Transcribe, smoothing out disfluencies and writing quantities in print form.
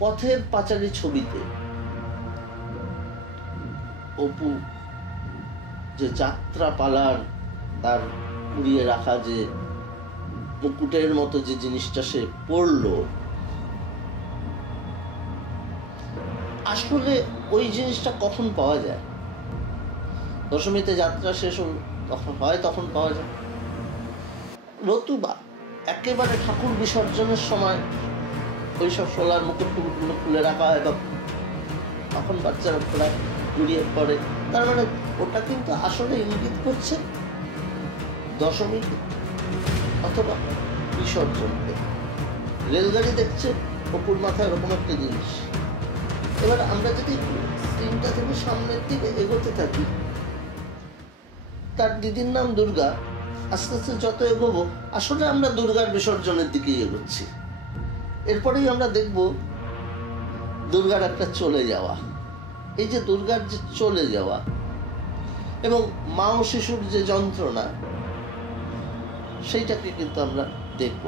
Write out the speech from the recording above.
পথের পাঁচালী ছবিতে অপু যে যাত্রা পালার তার উড়িয়ে রাখা যে মুকুটের মতো যে জিনিসটা সে পড়লো, আসলে ওই জিনিসটা কখন পাওয়া যায়? দশমীতে যাত্রা শেষ হল তখন হয়, তখন পাওয়া যায়। নতুবা একেবারে ঠাকুর বিসর্জনের সময় ওই সব সোলার মুকুটগুলো খুলে রাখা হয়, বা তখন বাচ্চারা খোলা জড়িয়ে পড়ে। তার মানে ওটা কিন্তু আসলে ইঙ্গিত করছে দশমীকে অথবা বিসর্জনকে। রেলগাড়ি দেখছে অপুর মাথায় ওরকম একটা জিনিস। এবার আমরা যদি স্ক্রিনটা থেকে সামনের দিকে এগোতে থাকি, তার দিদির নাম দুর্গা, আস্তে আস্তে যত এগোবো আসলে আমরা দুর্গার বিসর্জনের দিকেই এগোচ্ছি। এরপরেই আমরা দেখব দুর্গার একটা চলে যাওয়া। এই যে দুর্গার যে চলে যাওয়া এবং মা ও শিশুর যে যন্ত্রণা, সেইটাকে কিন্তু আমরা দেখব।